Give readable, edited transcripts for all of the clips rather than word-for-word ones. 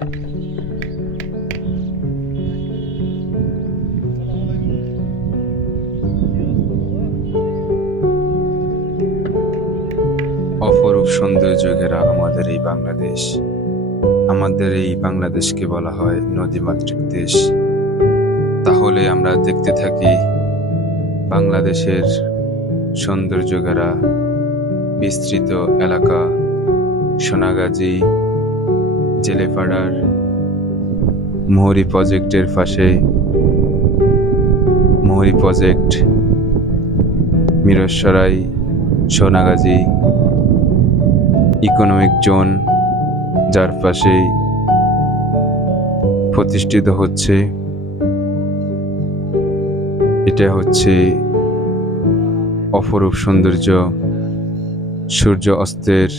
অপরূপ সৌন্দর্য ঘেরা আমাদের এই বাংলাদেশ। আমাদের এই বাংলাদেশকে বলা হয় নদীমাতৃক দেশ। তাহলে আমরা দেখতে থাকি বাংলাদেশের সৌন্দর্য ঘেরা বিস্তৃত এলাকা, সোনাগাজী, জেলেপাড়ার মোহরী প্রজেক্টের পাশে Muhuri project, Mirsarai, Sonagazi economic zone, যার পাশে প্রতিষ্ঠিত হচ্ছে। এটা হচ্ছে অপরূপ সৌন্দর্য। সূর্য অস্তের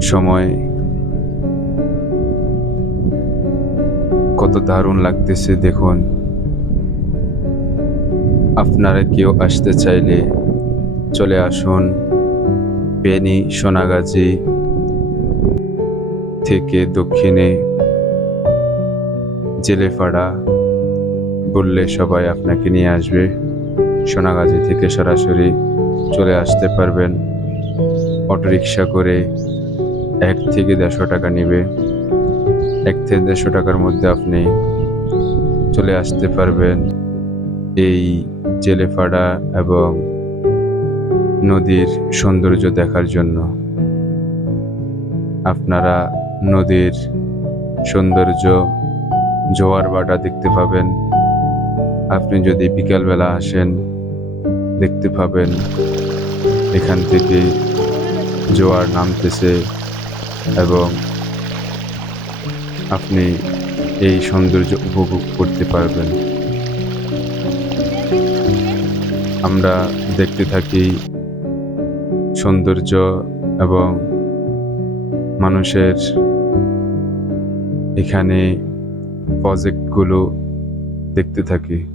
সময় কত দারুণ লাগতেছে দেখুন। আপনারা কেউ আসতে চাইলে চলে আসুন। ফেনী, সোনাগাজী থেকে দক্ষিণে জেলেপাড়া বললে সবাই আপনাকে নিয়ে আসবে। সোনাগাজী থেকে সরাসরি চলে আসতে পারবেন। অটোরিকশা করে 1 থেকে 150 টাকা নেবে। 1 থেকে 150 টাকার মধ্যে আপনি চলে আসতে পারবেন এই জেলেপাড়া এবং নদীর সৌন্দর্য দেখার জন্য। আপনারা নদীর সৌন্দর্য, জোয়ার ভাটা দেখতে পাবেন। আপনি যদি বিকালবেলা আসেন, দেখতে পাবেন এখান থেকে জোয়ার নামতেছে এবং আপনি এই সৌন্দর্য উপভোগ করতে পারবেন। আমরা দেখতে থাকি সৌন্দর্য এবং মানুষের এখানে প্রজেক্টগুলো দেখতে থাকি।